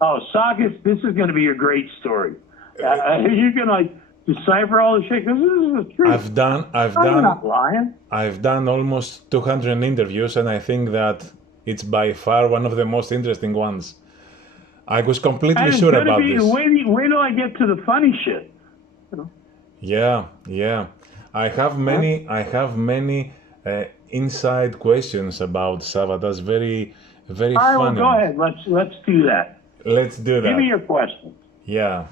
Oh, Sakis, this is going to be a great story. You can like decipher all the shit because this is the truth. I'm not lying. I've done almost 200 interviews, and I think that it's by far one of the most interesting ones. I was completely sure about this. Wait till I get to the funny shit. Yeah. I have many inside questions about SAVATAGE. Very All right, funny. Well, go ahead. Let's do that. Let's do that. Give me your question. Yeah.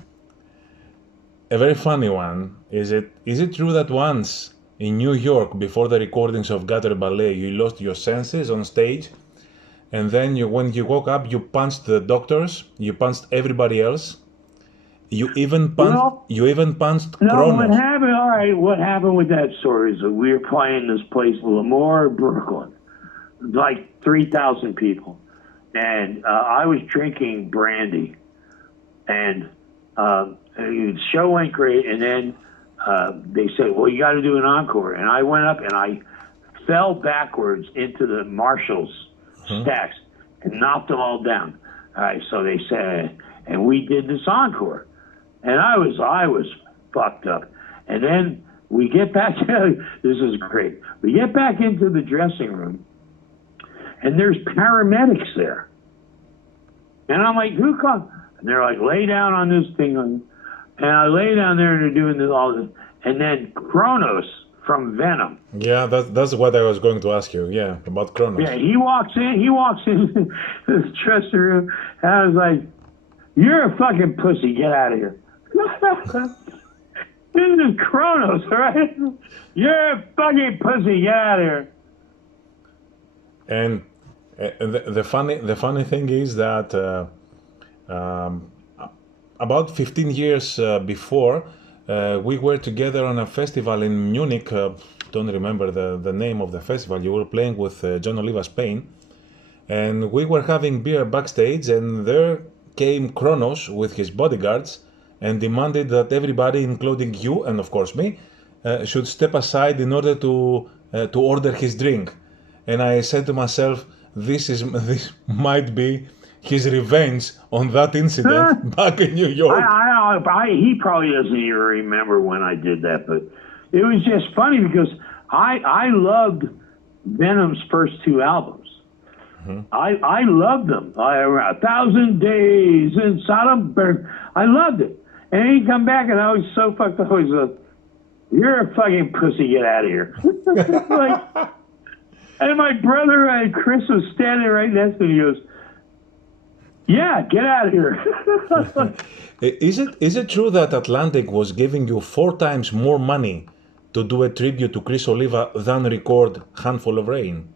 A very funny one. Is it true that once in New York, before the recordings of Gutter Ballet, you lost your senses on stage, and then when you woke up, you punched the doctors, you punched everybody else, you even punched Chronos. What happened? All right, what happened with that story is that we were playing this place, Lemoore, Brooklyn, like 3,000 people, and I was drinking brandy, and the show went great, and then they said, well, you got to do an encore. And I went up and I fell backwards into the marshals' stacks and knocked them all down. All right, so they said, and we did this encore. And I was fucked up. And then we get back, this is great. We get back into the dressing room, and there's paramedics there. And I'm like, who come? And they're like, lay down on this thing. And I lay down there and they're doing all this. And then Chronos from Venom. Yeah, that's what I was going to ask you. Yeah, about Chronos. Yeah, he walks in this dressing room. And I was like, you're a fucking pussy. Get out of here. This is Chronos, right? You're a fucking pussy. Get out of here. And the funny thing is that about 15 years before, we were together on a festival in Munich. Don't remember the name of the festival. You were playing with Jon Oliva, Spain, and we were having beer backstage, and there came Chronos with his bodyguards and demanded that everybody, including you and of course me, should step aside in order to order his drink. And I said to myself, this might be his revenge on that incident back in New York. He probably doesn't even remember when I did that, but it was just funny because I loved Venom's first two albums. I loved them. 1,000 Days in Sodom. I loved it. And he'd come back and I was so fucked up. I was like, you're a fucking pussy, get out of here. And my brother and Chris was standing right next to me. He goes, yeah, get out of here. Is it true that Atlantic was giving you 4 times more money to do a tribute to Chris Oliva than record Handful of Rain?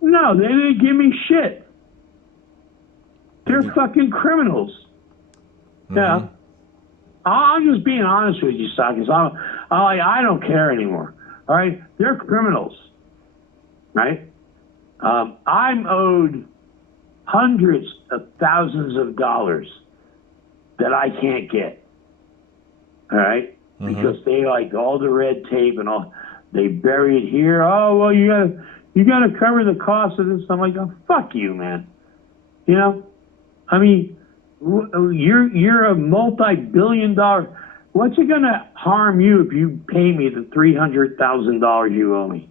No, they didn't give me shit. They're fucking criminals. Yeah. I'm just being honest with you, Sakis. I don't care anymore. All right? They're criminals. Right? I'm owed hundreds of thousands of dollars that I can't get. All right? Because they like all the red tape and all, they bury it here. Oh, well, you gotta cover the cost of this. I'm like, oh, fuck you, man. You know? I mean, you're a multi-billion-dollar. What's it gonna harm you if you pay me the $300,000 you owe me?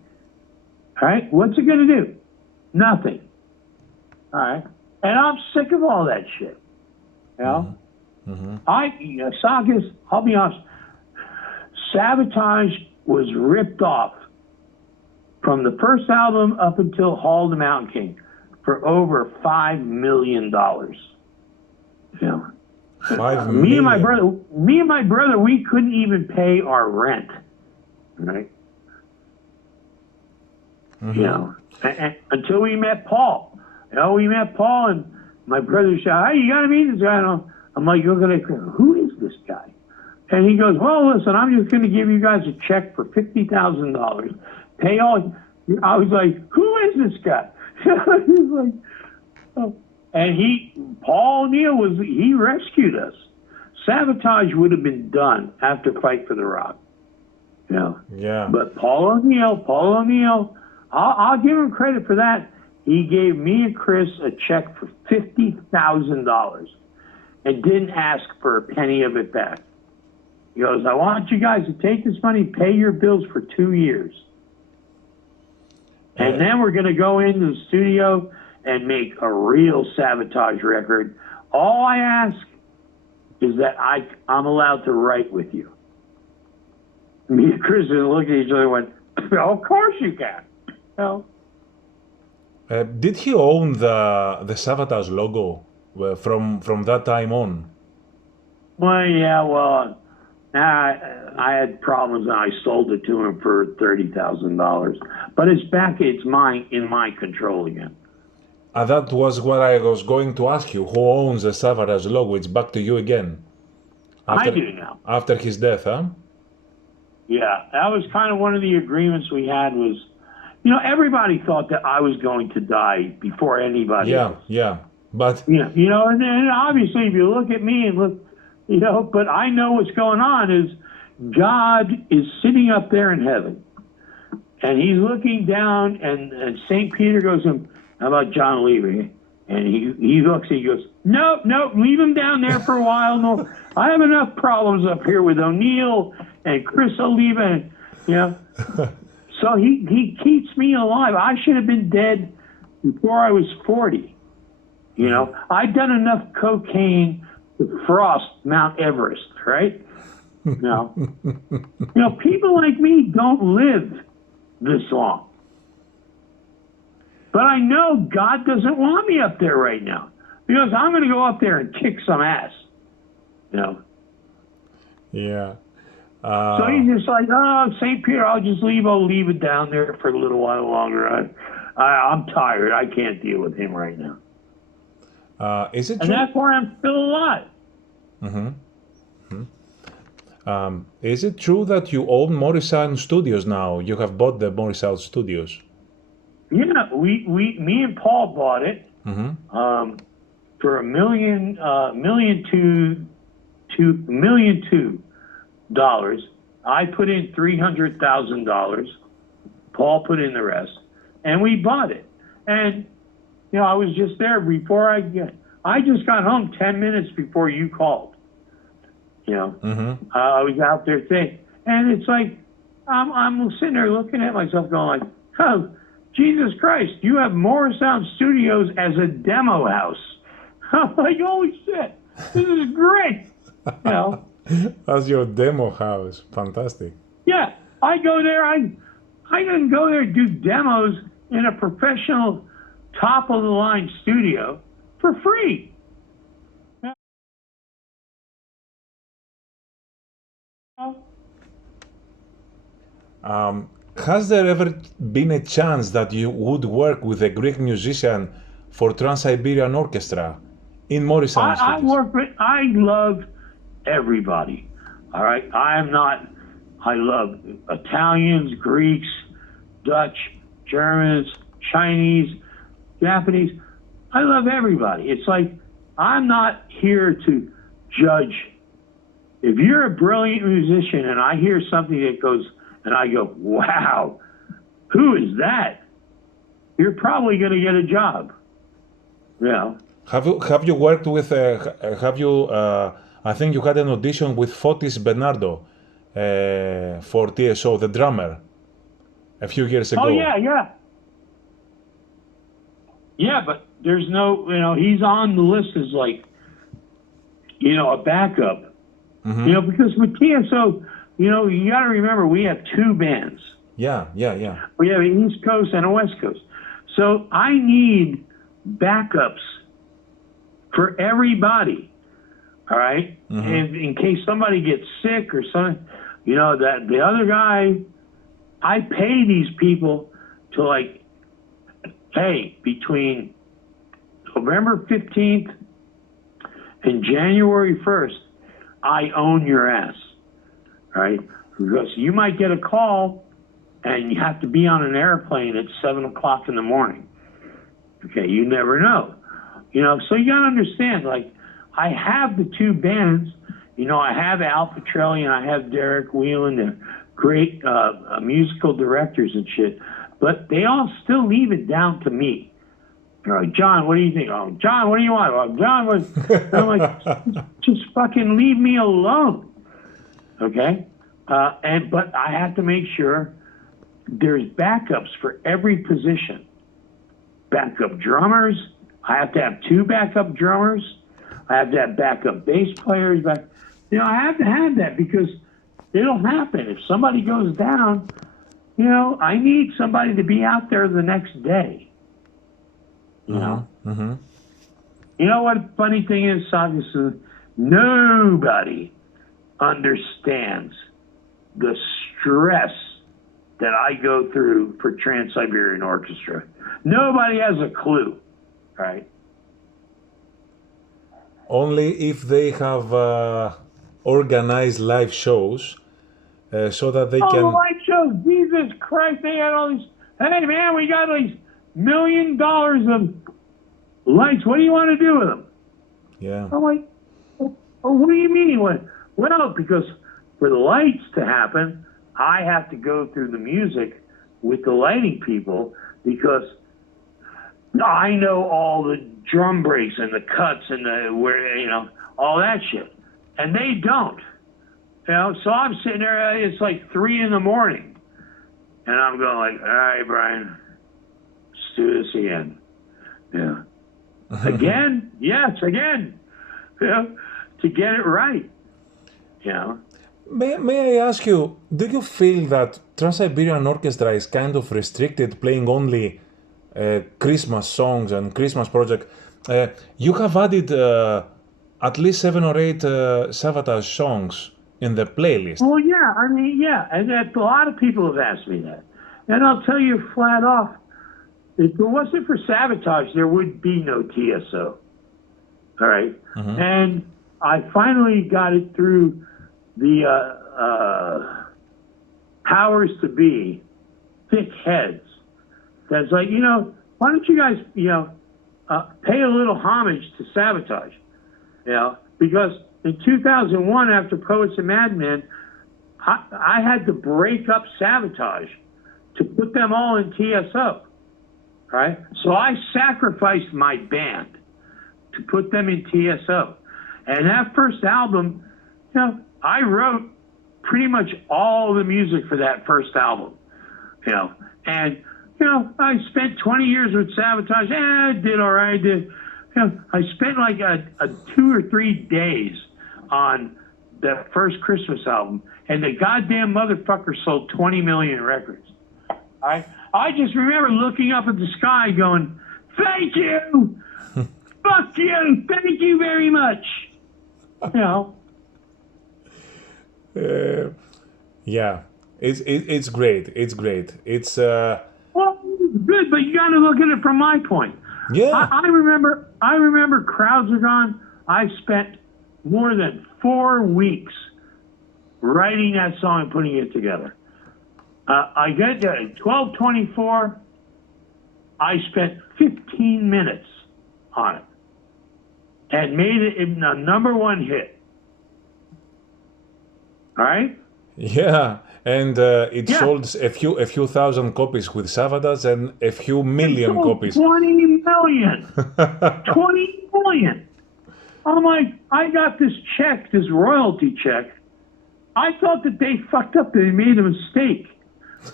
All right? What's it gonna do? Nothing. All right? And I'm sick of all that shit. You know? Sakis, I'll be honest, Savatage was ripped off from the first album up until Hall the Mountain King for over $5 million. You know? 5 million. Me and my brother, we couldn't even pay our rent. Right? You know, and until we met Paul. You know, we met Paul and my brother said, hey, you gotta meet this guy. And I'm like, who is this guy? And he goes, well, listen, I'm just going to give you guys a check for $50,000. Pay all. I was like, who is this guy? He's like, oh. And Paul Neill he rescued us. Savatage would have been done after Fight for the Rock. You know? Yeah. But Paul O'Neill, I'll give him credit for that. he gave me and Chris a check for $50,000 and didn't ask for a penny of it back. He goes, I want you guys to take this money, pay your bills for 2 years. And then we're going to go into the studio and make a real Savatage record. All I ask is that I'm allowed to write with you. Me and Chris looked at each other and went, of course you can. No. Did he own the Savatage logo from that time on? Well, yeah, well, I had problems and I sold it to him for $30,000. But it's back, it's in my control again. That was what I was going to ask you. Who owns the Savatage logo? It's back to you again. I do now. After his death, huh? Yeah, that was kind of one of the agreements we had was, you know, everybody thought that I was going to die before anybody else. Yeah. But yeah, you know, and then obviously if you look at me and look, you know, but I know what's going on is God is sitting up there in heaven and he's looking down and St. Peter goes, how about Jon Oliva? And he looks and he goes, nope, leave him down there for a while. No, I have enough problems up here with O'Neill and Chris Oliva, and, you know. So he keeps me alive. I should have been dead before I was 40. You know, I'd done enough cocaine to frost Mount Everest, right? No. You know, people like me don't live this long. But I know God doesn't want me up there right now because I'm going to go up there and kick some ass. You know? Yeah. So he's just like, oh, St. Peter, I'll leave it down there for a little while longer. I'm tired. I can't deal with him right now. Is it true? And that's why I'm still alive. Is it true that you own Morrisound Studios now? You have bought the Morrisound Studios. Yeah, me and Paul bought it for $1.2 million. I put in $300,000. Paul put in the rest, and we bought it. And you know, I was just there before I just got home 10 minutes before you called. You know, I was out there saying, and it's like I'm sitting there looking at myself, going like, oh, Jesus Christ, you have Morrisound Studios as a demo house. I'm like, holy shit, this is great. You know. That's your demo house. Fantastic. Yeah, I go there. I didn't go there to do demos in a professional, top of the line studio for free. Has there ever been a chance that you would work with a Greek musician for Trans-Siberian Orchestra in Morrisound Studios? I love everybody. All right. I love Italians, Greeks, Dutch, Germans, Chinese, Japanese. I love everybody. It's like, I'm not here to judge. If you're a brilliant musician and I hear something that goes, and I go, wow, who is that? You're probably going to get a job. You know. Have you worked with, I think you had an audition with Fotis Bernardo for TSO, the drummer, a few years ago. Oh, yeah. Yeah, but there's no, you know, he's on the list as like, you know, a backup. You know, because with TSO, you know, you got to remember, we have two bands. Yeah. We have an East Coast and a West Coast. So I need backups for everybody. All right? And in case somebody gets sick or something, you know, that the other guy, I pay these people to like, hey, between November 15th and January 1st, I own your ass. Right? Because you might get a call and you have to be on an airplane at 7 o'clock in the morning. Okay, you never know. You know, so you gotta understand, like, I have the two bands, you know, I have Al Petrelli and I have Derek Whelan, they're great musical directors and shit, but they all still leave it down to me. They're like, John, what do you think? Oh, John, what do you want? Oh, John, what? I'm like, just fucking leave me alone, okay? But I have to make sure there's backups for every position. Backup drummers. I have to have 2 backup drummers. I have to have backup bass players. I have to have that because it'll happen. If somebody goes down, I need somebody to be out there the next day. You know? Mm-hmm. You know what funny thing is, Sakis? Nobody understands the stress that I go through for Trans-Siberian Orchestra. Nobody has a clue, right? Only if they have organized live shows so that they can... live shows! Jesus Christ, they had all these... Hey, man, we got these $1 million of lights. What do you want to do with them? Yeah. I'm like, what do you mean? Well, because for the lights to happen, I have to go through the music with the lighting people because I know all the drum breaks and the cuts and all that shit. And they don't. So I'm sitting there, it's like 3 in the morning. And I'm going like, all right, Brian, let's do this again. Yeah. Again? Yes, again. To get it right. May I ask you, do you feel that Trans-Siberian Orchestra is kind of restricted, playing only Christmas songs and Christmas project? You have added at least 7 or 8 SAVATAGE songs in the playlist. Well, yeah, and a lot of people have asked me that. And I'll tell you flat off, if it wasn't for SAVATAGE, there would be no TSO. All right? Mm-hmm. And I finally got it through the powers to be, thick heads. That's like, why don't you guys, pay a little homage to SAVATAGE? Because in 2001, after Poets and Madmen, I had to break up SAVATAGE to put them all in TSO. Right? So I sacrificed my band to put them in TSO. And that first album, I wrote pretty much all the music for that first album. And I spent 20 years with SAVATAGE. I did all right. I spent like a 2 or 3 days on the first Christmas album, and the goddamn motherfucker sold 20 million records. I just remember looking up at the sky going, thank you! Fuck you! Thank you very much! Yeah, it's great. It's great. It's well, good, but you got to look at it from my point. Yeah, I remember Crowds Are Gone. I spent more than 4 weeks writing that song and putting it together. I get there at 12:24. I spent 15 minutes on it and made it a #1 hit. All right? Yeah, and it sold a few thousand copies with SAVATAGE and a few million copies. 20 million. 20 million. I'm like, I got this check, this royalty check. I thought that they fucked up. They made a mistake.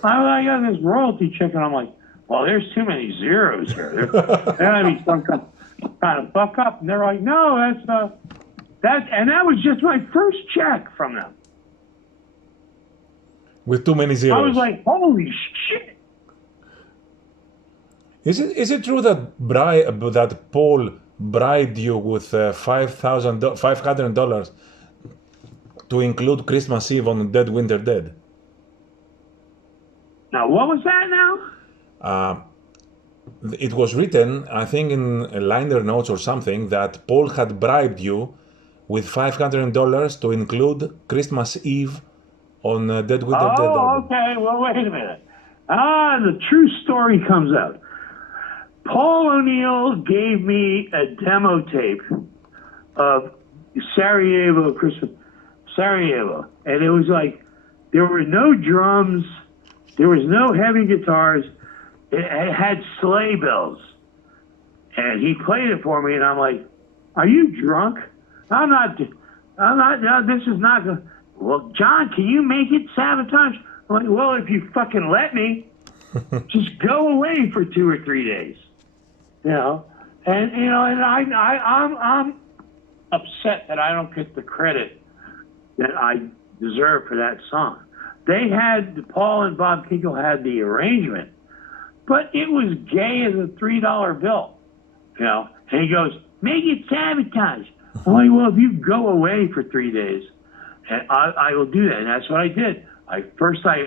I got this royalty check, and I'm like, well, there's too many zeros here. There gotta be some kind of fuck up. And they're like, no, and that was just my first check from them. With too many zeros. I was like, holy shit. Is it true that Paul bribed you with $500 to include Christmas Eve on Dead Winter Dead? Now, what was that now? It was written, I think, in liner notes or something, that Paul had bribed you with $500 to include Christmas Eve on Dead Winter Dead. Oh, okay. Well, wait a minute. The true story comes out. Paul O'Neill gave me a demo tape of Sarajevo, and it was like, there were no drums, there was no heavy guitars, it had sleigh bells. And he played it for me, and I'm like, "Are you drunk? I'm not. This is not good." Well, John, can you make it Sabotage? I'm like, well, if you fucking let me, just go away for 2 or 3 days, you know. And you know, and I'm upset that I don't get the credit that I deserve for that song. They had Paul and Bob Kinkle had the arrangement, but it was gay as a $3 bill, you know. And he goes, "Make it Sabotage." I'm like, well, if you go away for 3 days, and I will do that. And that's what I did. I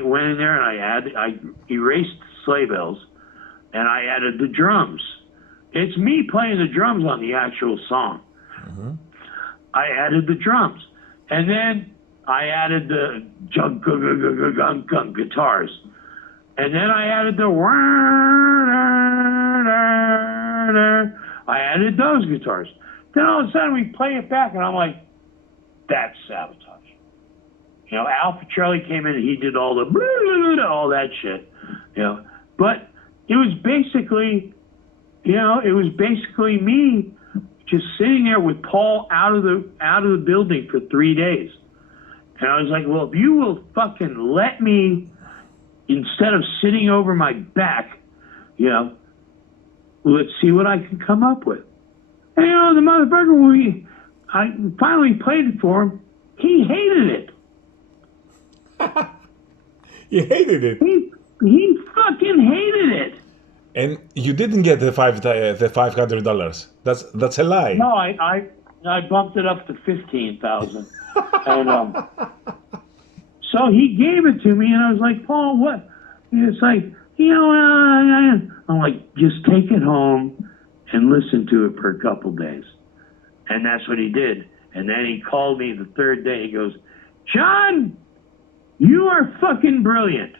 went in there and I erased sleigh bells, and I added the drums. It's me playing the drums on the actual song. Mm-hmm. I added the drums, and then I added the guitars, and then I added the I added those guitars. Then all of a sudden we play it back, and I'm like, that's Sabotage. You know, Al Pitrelli came in and he did all that shit. You know, but it was basically, you know, me just sitting there with Paul out of the building for 3 days. And I was like, well, if you will fucking let me, instead of sitting over my back, you know, let's see what I can come up with. And, you know, the motherfucker, I finally played it for him. He hated it. He hated it? He fucking hated it. And you didn't get the $500. That's a lie. No, I bumped it up to $15,000. And so he gave it to me, and I was like, Paul, what? And it's like, you know, I'm like, just take it home and listen to it for a couple days. And that's what he did. And then he called me the third day. He goes, John, you are fucking brilliant.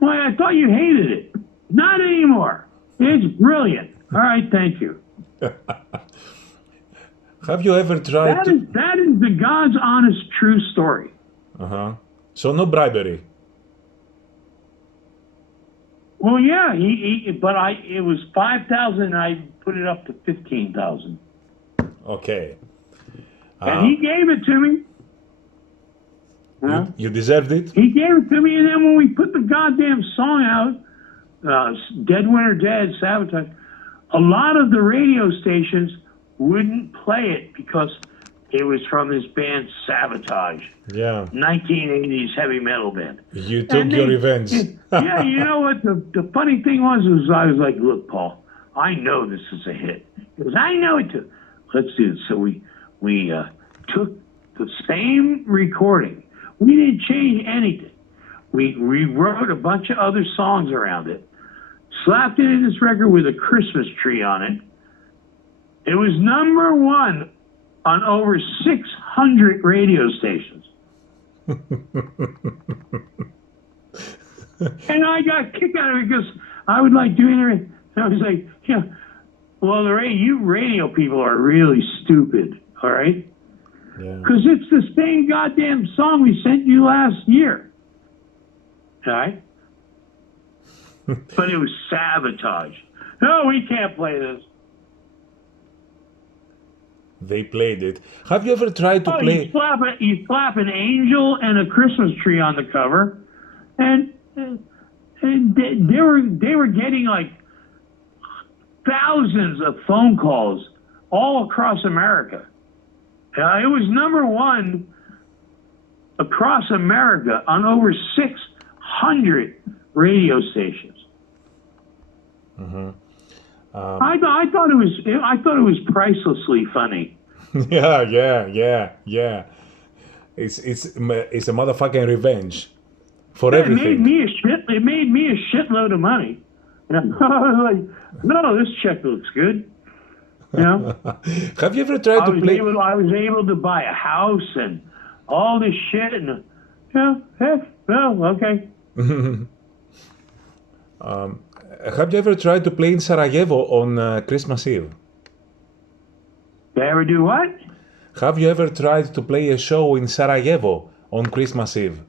Well, I thought you hated it. Not anymore. It's brilliant. All right, thank you. Have you ever tried that is the God's honest, true story. Uh-huh. So no bribery. Well, yeah, it was 5,000. I put it up to 15,000. Okay. And he gave it to me. You deserved it. He gave it to me, and then when we put the goddamn song out, Dead Winter Dead, Sabotage, a lot of the radio stations wouldn't play it because it was from this band Sabotage. Yeah. 1980s heavy metal band. You took your revenge. Yeah, you know what? The funny thing was I was like, look, Paul, I know this is a hit. He goes, I know it too. Let's do it. So we took the same recording. We didn't change anything. We wrote a bunch of other songs around it, slapped it in this record with a Christmas tree on it. It was #1 on over 600 radio stations. And I got kicked out of it because I would like doing it. And I was like, yeah, well, you radio people are really stupid, all right? Because it's the same goddamn song we sent you last year. All right? But it was Sabotage. No, we can't play this. They played it. Have you ever tried to play? You slap an angel and a Christmas tree on the cover, and they were getting like thousands of phone calls all across America. It was #1 across America on over 600 radio stations. Mm-hmm. I thought it was pricelessly funny. Yeah. It's a motherfucking revenge for everything. It made me a shitload of money. And I was like, no, this check looks good. You know? Have you ever tried to play? I was able to buy a house and all this shit, and okay. Have you ever tried to play in Sarajevo on Christmas Eve? Did I ever do what? Have you ever tried to play a show in Sarajevo on Christmas Eve?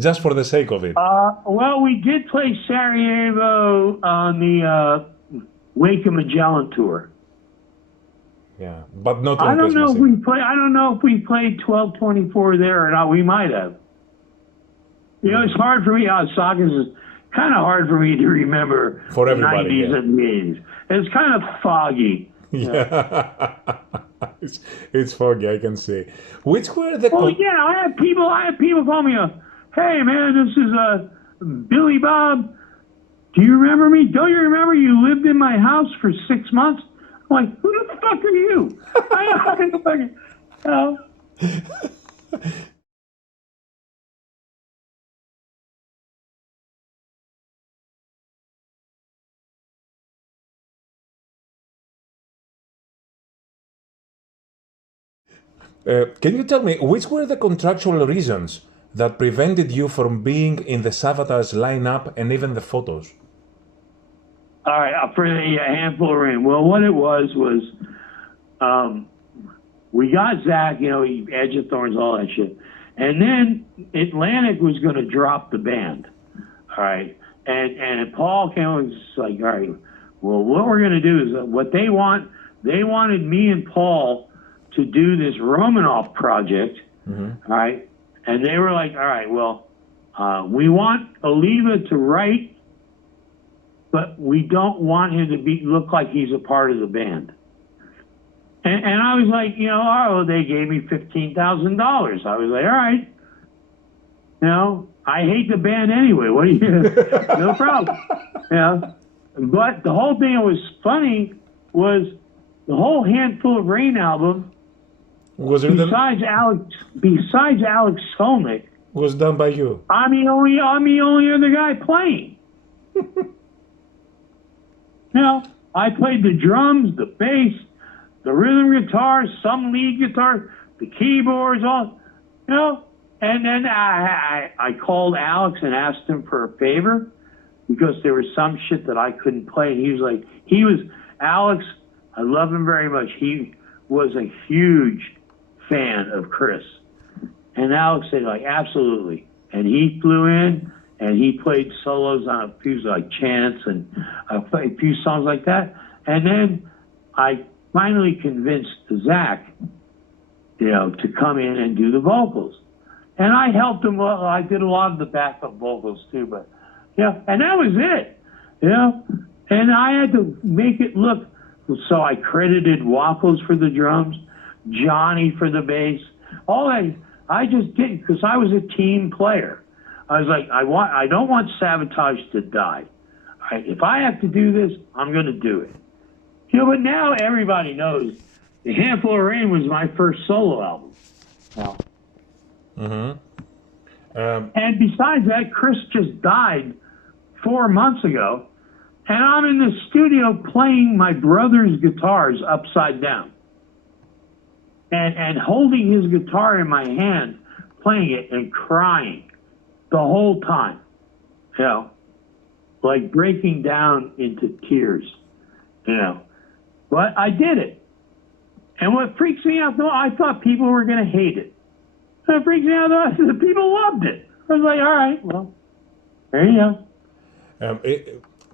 Just for the sake of it. Well, we did play Sarajevo on the Wake of Magellan tour. Yeah, but not I on don't know Christmas if we Eve. play. I don't know if we played 12:24 there or not. We might have. You know, it's hard for me. Sakis is kind of hard for me to remember For the everybody, 90s yeah. and the 80s. It's kind of foggy. Yeah, it's foggy. I can see. Which were the? Oh yeah, I have people call me hey man, this is Billy Bob. Do you remember me? Don't you remember you lived in my house for 6 months? I'm like, who the fuck are you? I don't fucking know. Can you tell me which were the contractual reasons that prevented you from being in the SAVATAGE lineup and even the photos? All right, for the handful of rain. Well, what it was we got Zach, you know, Edge of Thorns, all that shit. And then Atlantic was going to drop the band. All right. And Paul came and was like, all right, well, what we're going to do is what they wanted me and Paul to do this Romanoff project. All right. And they were like, all right, well, we want Oliva to write, but we don't want him to look like he's a part of the band. And I was like, you know, oh, they gave me $15,000. I was like, all right. You know, I hate the band anyway. What do you, no problem. Yeah. But the whole thing that was funny was the whole Handful of Rain album, Was it besides Alex Skolnick, was done by you? I'm the only other guy playing. You know, I played the drums, the bass, the rhythm guitar, some lead guitar, the keyboards, all, you know. And then I called Alex and asked him for a favor because there was some shit that I couldn't play. And he was like, Alex, I love him very much. He was a huge fan of Chris. And Alex said, like, absolutely. And he flew in and he played solos on a few, like Chance and a few songs like that. And then I finally convinced Zach, you know, to come in and do the vocals. And I helped him. Well, I did a lot of the backup vocals too, but yeah, and that was it. You know, and I had to make it look. So I credited Waffles for the drums, Johnny for the bass. All that I just did because I was a team player. I was like, I don't want SAVATAGE to die. All right, if I have to do this, I'm going to do it. You know, but now everybody knows the Handful of Rain was my first solo album. Now. And besides that, Chris just died 4 months ago, and I'm in the studio playing my brother's guitars upside down, and holding his guitar in my hand, playing it and crying the whole time, you know, like breaking down into tears, you know. But I did it, and what freaks me out though, I thought people were going to hate it. It freaks me out though, the people loved it. I was like, all right, well, there you go.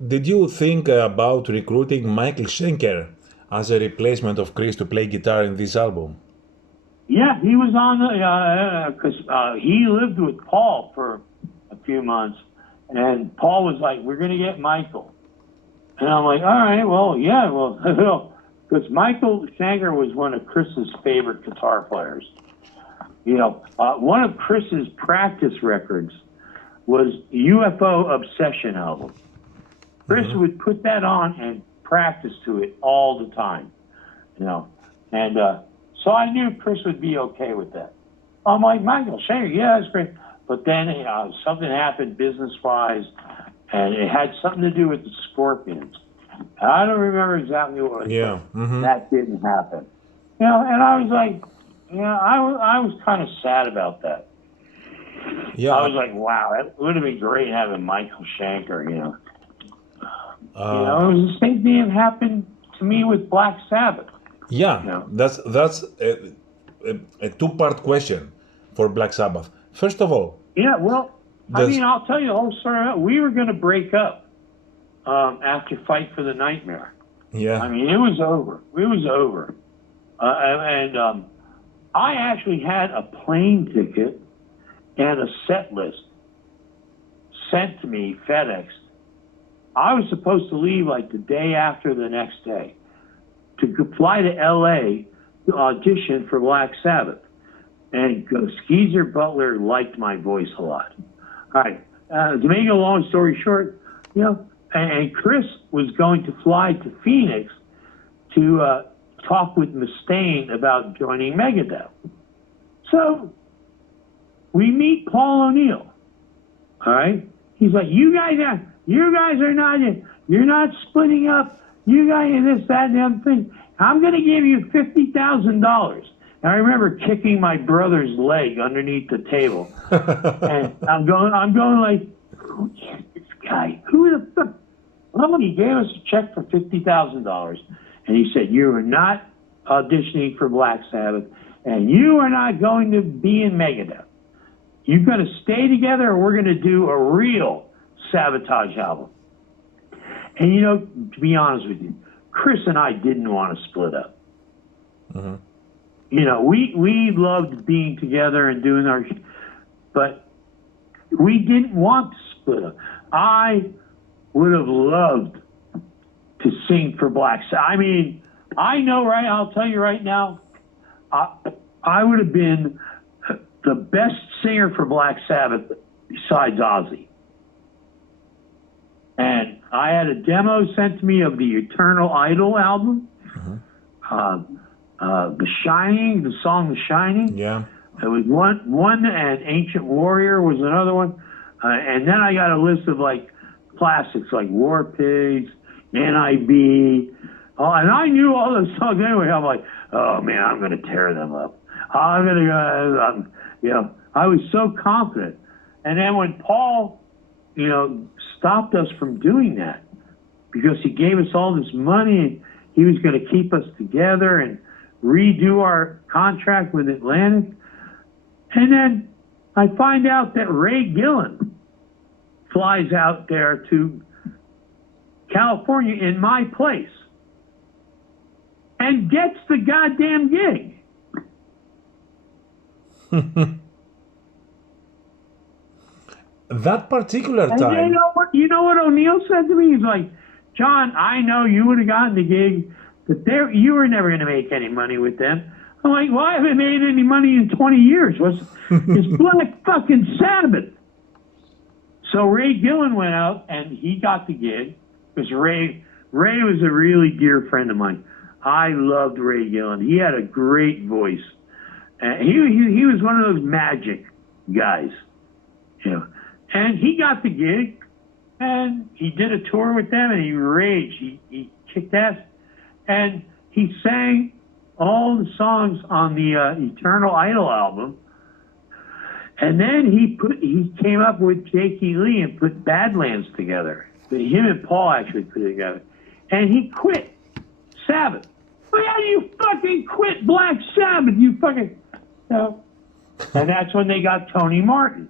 Did you think about recruiting Michael Schenker as a replacement of Chris to play guitar in this album? Yeah, he was on the, because he lived with Paul for a few months, and Paul was like, we're going to get Michael. And I'm like, all right, well, yeah, well, because Michael Schenker was one of Chris's favorite guitar players. You know, one of Chris's practice records was UFO Obsession album. Chris would put that on and practice to it all the time, you know. And so I knew Chris would be okay with that. I'm like, Michael Schenker, yeah, that's great. But then something happened business-wise, and it had something to do with the Scorpions. And I don't remember exactly what it was. Yeah. That didn't happen. You know, and I was like, yeah, I was kind of sad about that. Yeah. I was like, wow, it would have been great having Michael Schenker, you know. You know, it was the same thing that happened to me with Black Sabbath. Yeah, you know? that's a two-part question for Black Sabbath. First of all, yeah, well, I mean, I'll tell you the whole story. We were going to break up after Fight for the Nightmare. Yeah. I mean, it was over. It was over. I actually had a plane ticket and a set list sent to me, FedEx. I was supposed to leave like the day after the next day to fly to LA to audition for Black Sabbath. And Geezer Butler liked my voice a lot. All right, to make a long story short, you know, and Chris was going to fly to Phoenix to talk with Mustaine about joining Megadeth. So we meet Paul O'Neill. All right, he's like, you guys are not, you're not splitting up. You guys, this, that, and the other thing. I'm going to give you $50,000. And I remember kicking my brother's leg underneath the table, and I'm going like, who is this guy? Who the fuck? Well, he gave us a check for $50,000, and he said, you are not auditioning for Black Sabbath, and you are not going to be in Megadeth. You've got to stay together, or we're going to do a real Sabotage album. And, you know, to be honest with you, Chris and I didn't want to split up. Mm-hmm. You know, we loved being together and doing our, but we didn't want to split up. I would have loved to sing for Black Sabbath. I mean, I know, right? I'll tell you right now, I would have been the best singer for Black Sabbath besides Ozzy. And I had a demo sent to me of the Eternal Idol album. Mm-hmm. The Shining, the song The Shining. Yeah. It was one, and Ancient Warrior was another one. And then I got a list of like classics like War Pigs, NIB. Oh, and I knew all those songs anyway. I'm like, oh man, I'm going to tear them up. I'm going to, you know, I was so confident. And then when Paul, you know, stopped us from doing that because he gave us all this money and he was going to keep us together and redo our contract with Atlantic. And then I find out that Ray Gillen flies out there to California in my place and gets the goddamn gig. That particular time. And you know what O'Neill said to me? He's like, John, I know you would have gotten the gig, but you were never going to make any money with them. I'm like, well, I haven't made any money in 20 years. It's Black fucking Sabbath. So Ray Gillen went out and he got the gig because Ray was a really dear friend of mine. I loved Ray Gillen. He had a great voice. He was one of those magic guys, you know. And he got the gig, and he did a tour with them, and he raged. He kicked ass, and he sang all the songs on the Eternal Idol album. And then he came up with Jakey Lee and put Badlands together. Him and Paul actually put it together. And he quit Sabbath. Well, how do you fucking quit Black Sabbath? You fucking, you know. And that's when they got Tony Martin.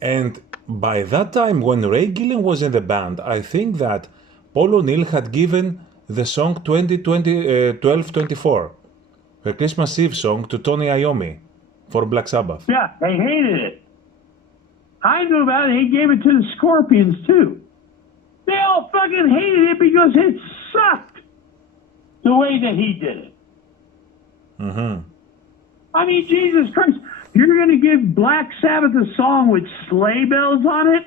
And by that time, when Ray Gillen was in the band, I think that Paul O'Neill had given the song 1224, a Christmas Eve song, to Tony Iommi for Black Sabbath. Yeah, they hated it. I knew about it. He gave it to the Scorpions, too. They all fucking hated it because it sucked the way that he did it. Mm-hmm. I mean, Jesus Christ. You're going to give Black Sabbath a song with sleigh bells on it?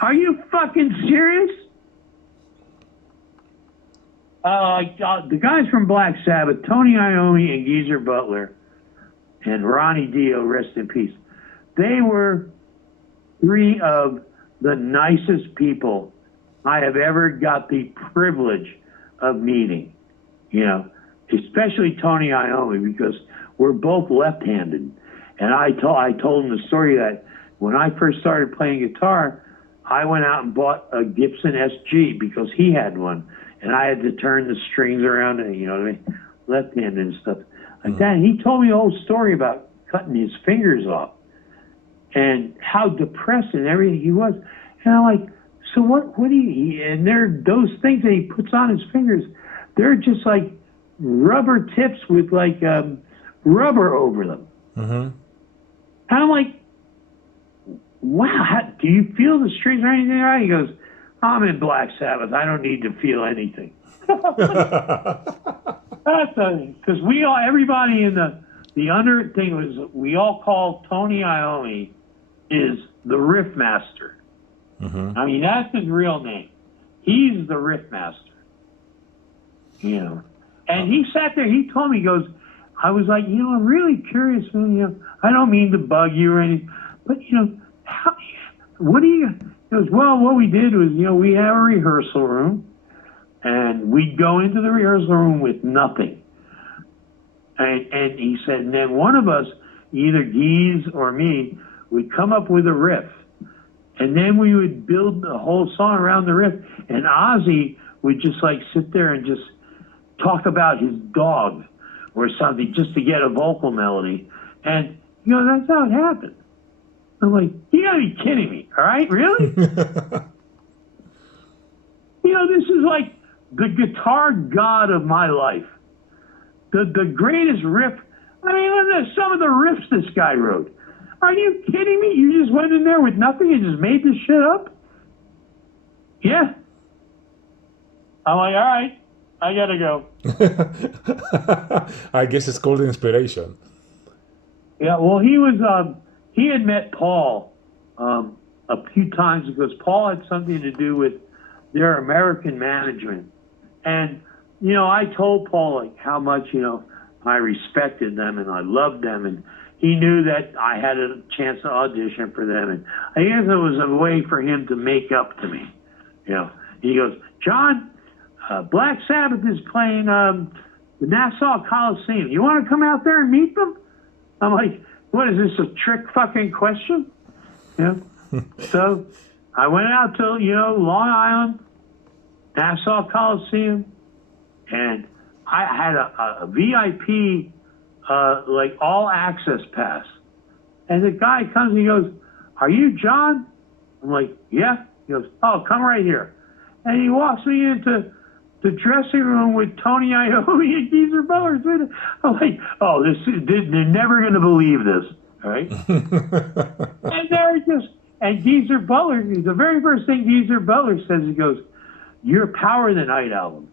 Are you fucking serious? The guys from Black Sabbath, Tony Iommi and Geezer Butler, and Ronnie Dio, rest in peace, they were three of the nicest people I have ever got the privilege of meeting, you know. Especially Tony Iommi, because we're both left-handed. And I told him the story that when I first started playing guitar, I went out and bought a Gibson SG because he had one. And I had to turn the strings around and, you know what I mean, left-handed and stuff like that. And he told me the whole story about cutting his fingers off and how depressed and everything he was. And I'm like, so what do you, and those things that he puts on his fingers, they're just like rubber tips with like rubber over them. Mm-hmm. And I'm like, wow, do you feel the strings or anything? Right? He goes, I'm in Black Sabbath. I don't need to feel anything. That's because everybody in the under thing was, we all call Tony Iommi is the riff master. Mm-hmm. I mean, that's his real name. He's the riff master. You know, and he sat there. He told me, he goes, I was like, I'm really curious. I don't mean to bug you or anything, but what do you? He goes, well, what we did was, we have a rehearsal room, and we'd go into the rehearsal room with nothing. And he said, and then one of us, either Geese or me, would come up with a riff. And then we would build the whole song around the riff. And Ozzy would just like sit there and just talk about his dog or something just to get a vocal melody. And, that's how it happened. I'm like, you gotta be kidding me, all right? Really? This is like the guitar god of my life. The greatest riff. I mean, look at some of the riffs this guy wrote. Are you kidding me? You just went in there with nothing and just made this shit up? Yeah. I'm like, all right, I gotta go. I guess it's called inspiration. Yeah, well, he had met Paul a few times because Paul had something to do with their American management. And, I told Paul like how much, I respected them and I loved them, and he knew that I had a chance to audition for them, and I guess it was a way for him to make up to me. He goes, John, Black Sabbath is playing the Nassau Coliseum. You want to come out there and meet them? I'm like, what is this, a trick fucking question? So I went out to, Long Island, Nassau Coliseum, and I had a VIP, like all access pass. And the guy comes and he goes, are you John? I'm like, yeah. He goes, oh, come right here. And he walks me into the dressing room with Tony Iommi and Geezer Butler. I'm like, oh, they're never going to believe this. All right. And Geezer Butler, the very first thing Geezer Butler says, he goes, your Power of the Night album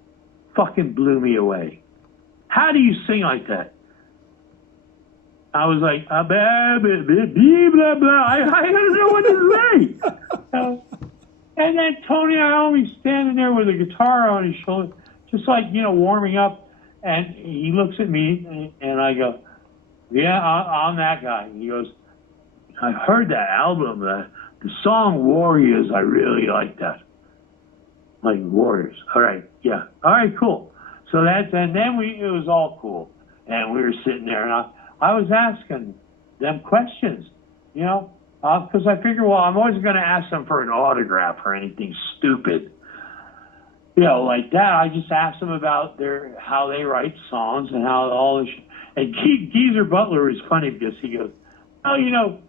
fucking blew me away. How do you sing like that? I was like, blah, blah, blah, blah. I don't know what to say. And then Tony Iommi standing there with a guitar on his shoulder, just like, warming up. And he looks at me and I go, yeah, I'm that guy. And he goes, I heard that album, the song Warriors, I really like that. Like Warriors. All right, yeah. All right, cool. So and then it was all cool. And we were sitting there and I was asking them questions, because I figured, well, I'm always going to ask them for an autograph or anything stupid, like that. I just asked them about how they write songs and how all this. And Geezer Butler was funny because he goes, oh,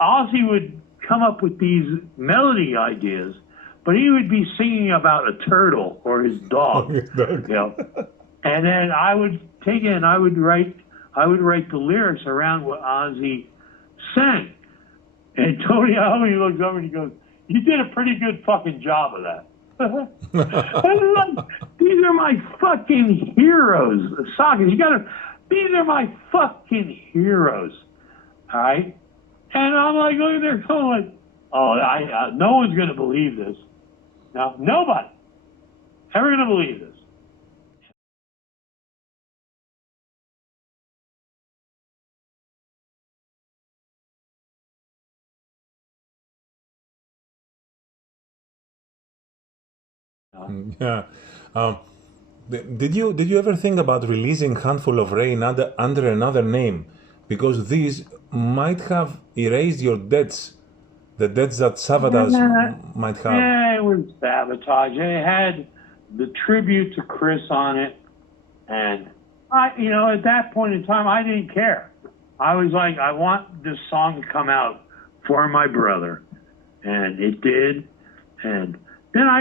Ozzy would come up with these melody ideas, but he would be singing about a turtle or his dog, And then I would take it and I would write the lyrics around what Ozzy sang. And Tony Iommi looks over and he goes, you did a pretty good fucking job of that. These are my fucking heroes. Sakis, these are my fucking heroes. All right? And I'm like, looking there going like, oh, no one's going to believe this. No, nobody ever going to believe this. Yeah. Did you ever think about releasing Handful of Rain under another name? Because these might have erased your debts, the debts that SAVATAGE might have. Yeah, it was SAVATAGE. It had the tribute to Chris on it. And, at that point in time, I didn't care. I was like, I want this song to come out for my brother. And it did. And then I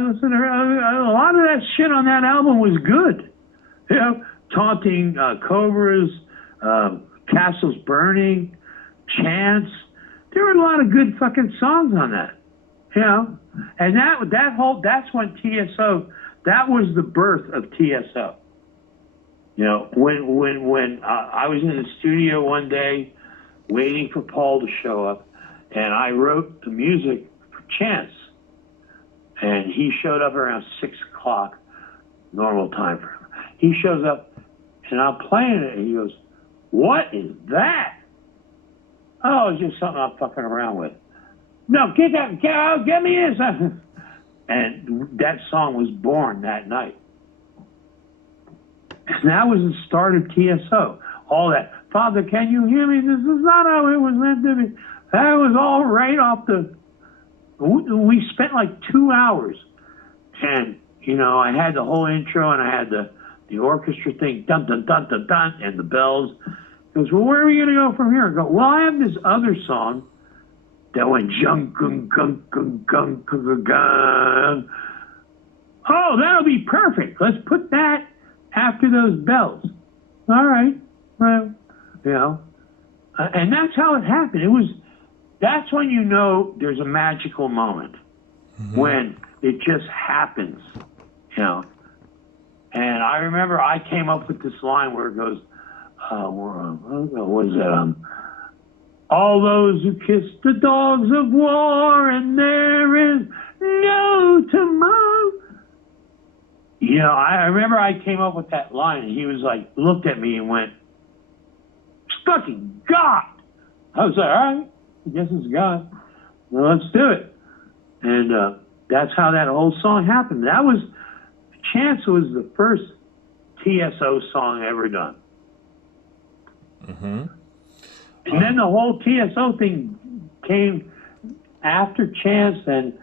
listened to her. A lot of that shit on that album was good. You know, Taunting Cobras, Castles Burning, Chance. There were a lot of good fucking songs on that. You know, and that's when TSO. That was the birth of TSO. You know, when I was in the studio one day waiting for Paul to show up, and I wrote the music for Chance, and he showed up around 6 o'clock, normal time for him. He shows up, and I'm playing it, and he goes, "What is that?" "Oh, it's just something I'm fucking around with." "No, get me this." And that song was born that night. And that was the start of TSO. All that, "Father, can you hear me? This is not how it was meant to be." That was all right off the... We spent like 2 hours. And, you know, I had the whole intro, and I had the orchestra thing, dun, dun, dun, dun, dun, and the bells. He goes, "Well, where are we going to go from here?" I go, "Well, I have this other song that went jung, gung, gung, gung, gung, gung, gung. Oh, that'll be perfect. Let's put that after those bells." All right. Well, you know, and that's how it happened. That's when you know there's a magical moment, when it just happens, you know. And I remember I came up with this line where it goes, what is that? "All those who kiss the dogs of war, and there is no tomorrow." You know, I remember I came up with that line, and he was like, looked at me and went, "It's fucking God." I was like, all right, I guess it's God. Well, let's do it. And that's how that whole song happened. That was, Chance was the first TSO song ever done. Mm-hmm. And then the whole TSO thing came after Chance. And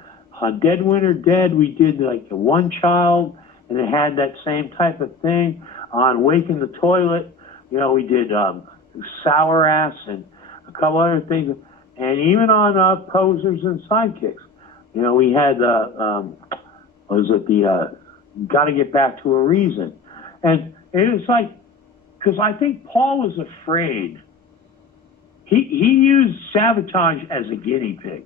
on Dead Winter Dead, we did like the One Child, and it had that same type of thing. On Wake in the Toilet, you know, we did Sour Ass and a couple other things. And even on Posers and Sidekicks, you know, we had Gotta Get Back to a Reason. And it was like, because I think Paul was afraid. He used Savatage as a guinea pig.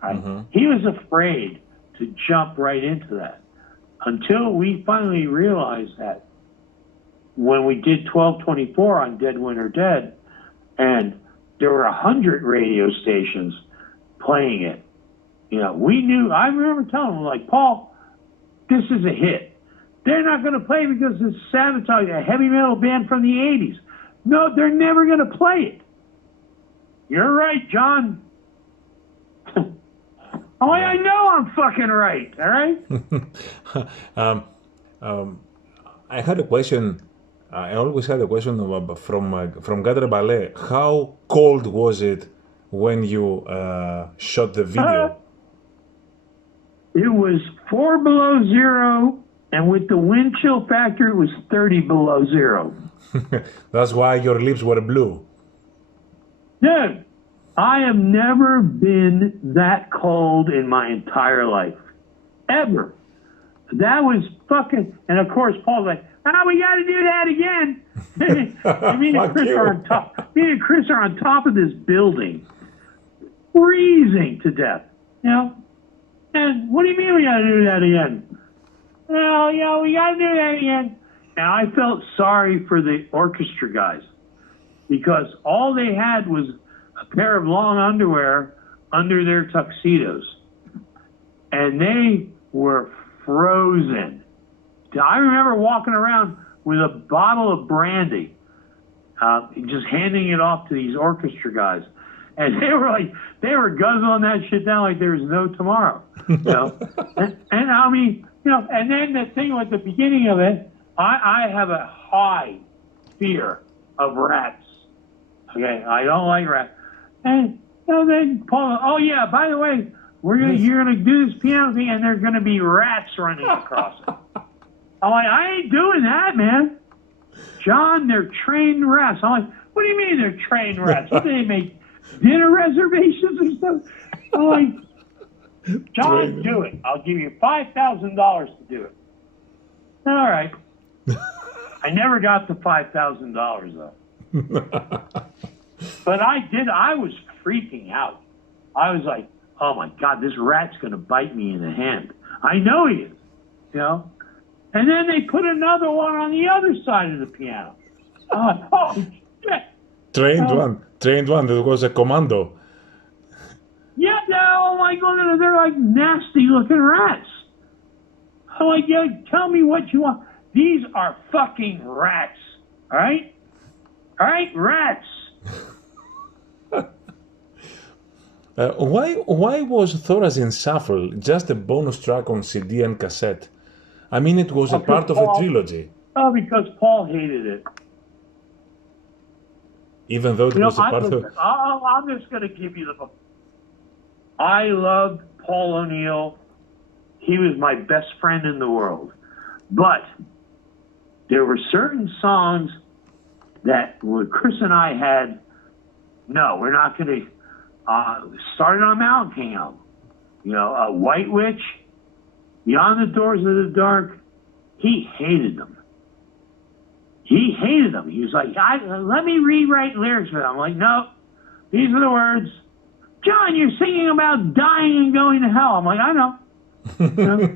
Right? Mm-hmm. He was afraid to jump right into that, until we finally realized that when we did 1224 on Dead Winter Dead, and there were 100 radio stations playing it. You know, we knew, I remember telling him, like, "Paul, this is a hit. They're not going to play because it's Savatage, a heavy metal band from the 80s. No, they're never going to play it." "You're right, John." Oh, I know I'm fucking right, all right? I had a question. I always had a question from Gadre Ballet. How cold was it when you shot the video? It was 4 below zero, and with the wind chill factor, it was 30 below zero. That's why your lips were blue. Dude, I have never been that cold in my entire life. Ever. That was fucking... And of course, Paul's like, we got to do that again. Me and Chris are on top. Me and Chris are on top of this building, freezing to death. You know? And what do you mean we got to do that again? Well, you know, we got to do that again. And I felt sorry for the orchestra guys, because all they had was a pair of long underwear under their tuxedos. And they were frozen. I remember walking around with a bottle of brandy, just handing it off to these orchestra guys. And they were guzzling that shit down like there was no tomorrow. You know? and I mean, you know, and then the thing at the beginning of it, I have a high fear of rats. Okay, I don't like rats. And you know, then Paul, "Oh yeah, by the way, you're gonna do this piano thing, and there's gonna be rats running across it." I'm like, "I ain't doing that, man. John, they're trained rats." I'm like, "What do you mean they're trained rats? What do they make dinner reservations or stuff?" I'm like, John, do it. I'll give you $5,000 to do it. All right. I never got the $5,000 though. But I was freaking out. I was like, oh my God, this rat's going to bite me in the hand. I know he is, you know? And then they put another one on the other side of the piano. Oh, shit. Trained one. That was a commando. Yeah, oh my God, they're like nasty looking rats. I'm like, yeah, tell me what you want. These are fucking rats, all right? All right, rats. Why was Thorazine Shuffle just a bonus track on CD and cassette? I mean, it was a part of a trilogy. Oh, because Paul hated it. Even though it was a part of... I'm just going to give you the... I loved Paul O'Neill. He was my best friend in the world. But there were certain songs that Chris and I had, no, we're not going to... started on Mountain King album. You know, White Witch, Beyond the Doors of the Dark, he hated them. He hated them. He was like, let me rewrite lyrics for them. I'm like, no, these are the words. John, you're singing about dying and going to hell. I'm like, I know. You know?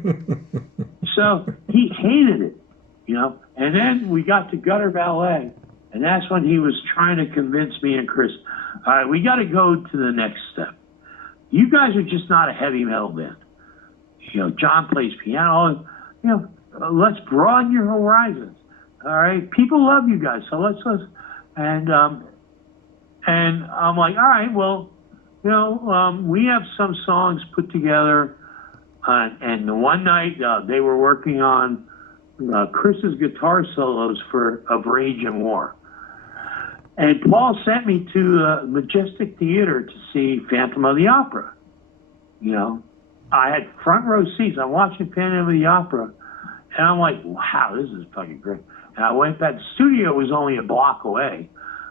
So he hated it, you know. And then we got to Gutter Ballet, and that's when he was trying to convince me and Chris, all right, we got to go to the next step. You guys are just not a heavy metal band. You know, John plays piano. You know, let's broaden your horizons. All right, people love you guys, so let's and I'm like, all right, well, you know, we have some songs put together, and the one night they were working on Chris's guitar solos for Of Rage and War, and Paul sent me to Majestic Theater to see Phantom of the Opera. You know, I had front row seats. I'm watching Phantom of the Opera, and I'm like, wow, this is fucking great. And I went back. The studio was only a block away.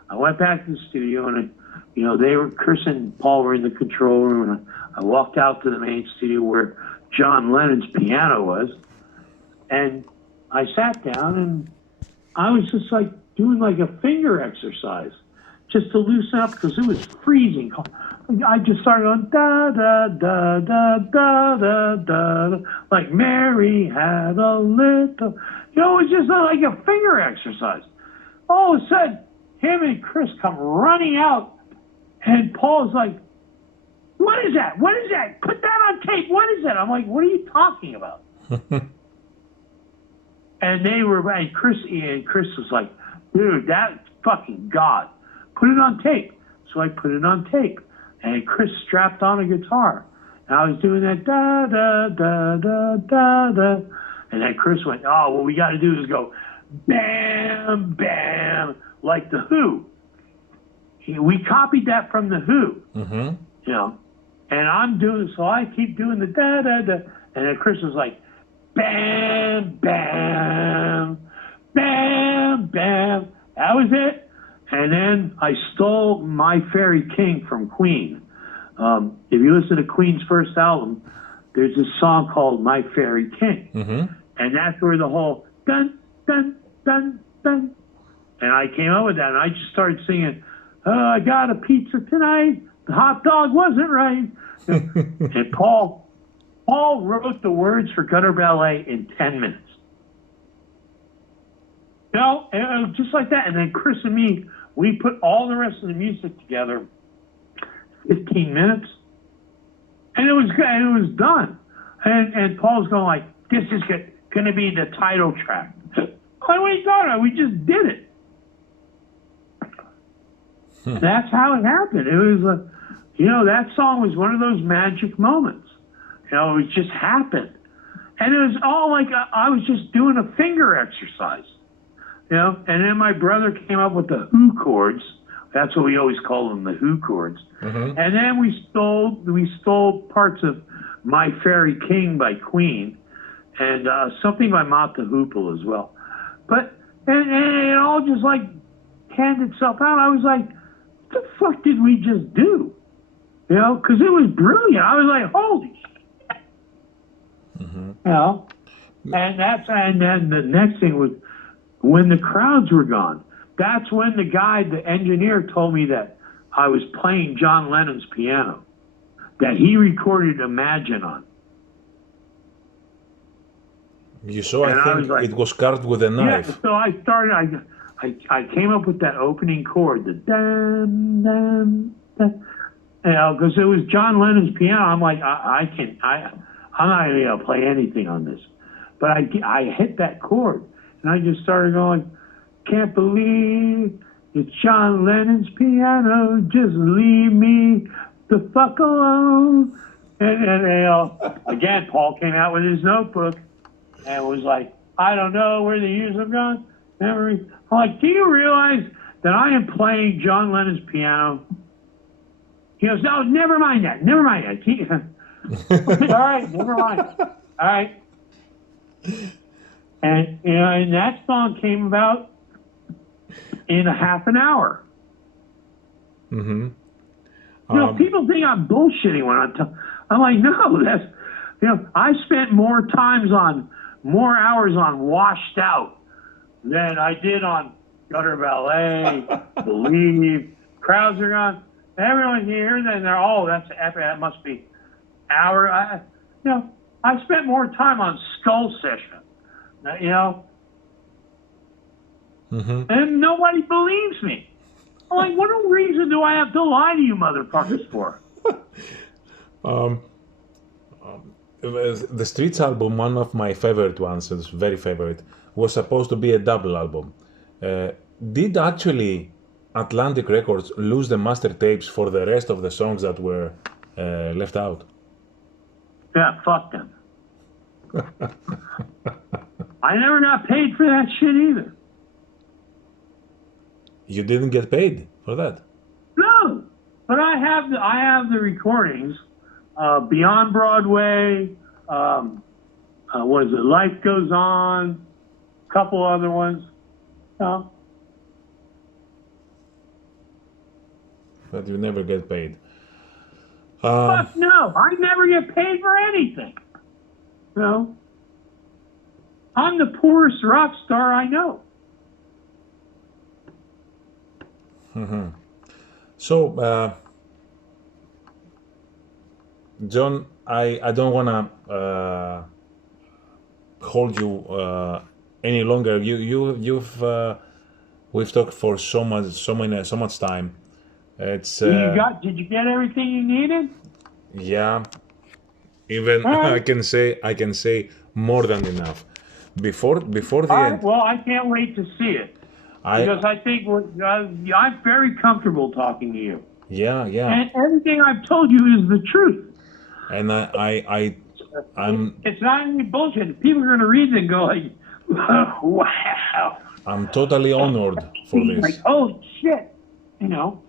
I went back to the studio, and you know, Chris and Paul were in the control room, and I walked out to the main studio where John Lennon's piano was, and I sat down, and I was just like doing like a finger exercise, just to loosen up because it was freezing. I just started on da da da da da da da, like Mary had a little. You know, it was just like a finger exercise. All of a sudden, him and Chris come running out, and Paul's like, "What is that? What is that? Put that on tape. What is that?" I'm like, "What are you talking about?" And Chris was like, "Dude, that's fucking God. Put it on tape." So I put it on tape, and Chris strapped on a guitar, and I was doing that da da da da da da. And then Chris went, "Oh, what we got to do is go bam, bam, like the Who." We copied that from the Who, you know. And so I keep doing the da da da, and then Chris was like, bam, bam, bam, bam. That was it. And then I stole My Fairy King from Queen. If you listen to Queen's first album, there's a song called My Fairy King. And that's where the whole dun, dun, dun, dun. And I came up with that, and I just started singing, "Oh, I got a pizza tonight. The hot dog wasn't right." And Paul wrote the words for Gutter Ballet in 10 minutes. You know, and it was just like that. And then Chris and me, we put all the rest of the music together, 15 minutes. And it was good, and it was done. And Paul's going like, "This is going to be the title track." What are you talking about? We just did it. That's how it happened. It was, you know, that song was one of those magic moments. You know, it just happened. And it was all like I was just doing a finger exercise. You know, and then my brother came up with the Who chords. That's what we always call them, the Who chords. And then we stole parts of My Fairy King by Queen, and something by Mott the Hoople as well. But and it all just like panned itself out. I was like, what the fuck did we just do? You know, because it was brilliant. I was like, holy shit. You know, and then the next thing was when the crowds were gone. That's when the engineer told me that I was playing John Lennon's piano, that he recorded Imagine on. You saw, I think it was carved with a knife. Yeah, so I started, I came up with that opening chord, the dun, dun, dun, you know, because it was John Lennon's piano. I'm like, I'm not going to be able to play anything on this. But I hit that chord, and I just started going, can't believe it's John Lennon's piano, just leave me the fuck alone. And you know, again, Paul came out with his notebook and was like, I don't know where the years have gone. I'm like, do you realize that I am playing John Lennon's piano? He goes, no, never mind that. Never mind that. All right, never mind. All right. And, you know, and that song came about in a half an hour. Mm-hmm. You know, people think I'm bullshitting when I'm like, no, that's, you know, I spent more hours on Washed Out than I did on Gutter Ballet, Believe, Crowds Are Gone. Everyone here, then they're, that's epic. That must be hour. You know, I spent more time on Skull Session, you know, and nobody believes me. I'm like, what reason do I have to lie to you motherfuckers for? The Streets album, one of my favorite ones, very favorite, was supposed to be a double album. Did actually Atlantic Records lose the master tapes for the rest of the songs that were left out? Yeah, fuck them. I never got paid for that shit either. You didn't get paid for that? No, but I have the recordings. Beyond Broadway, what is it? Life Goes On, a couple other ones. No. But you never get paid. Fuck no, I never get paid for anything. You know, I'm the poorest rock star I know. So, John, I don't want to hold you any longer. We've talked for so much time. It's did you get everything you needed? Yeah, even I can say more than enough. Before the end. Well, I can't wait to see it. Because I think I'm very comfortable talking to you. Yeah. And everything I've told you is the truth. And I'm. It's not any bullshit. People are going to read it and go like, "Wow." I'm totally honored for this. Like, oh shit, you know.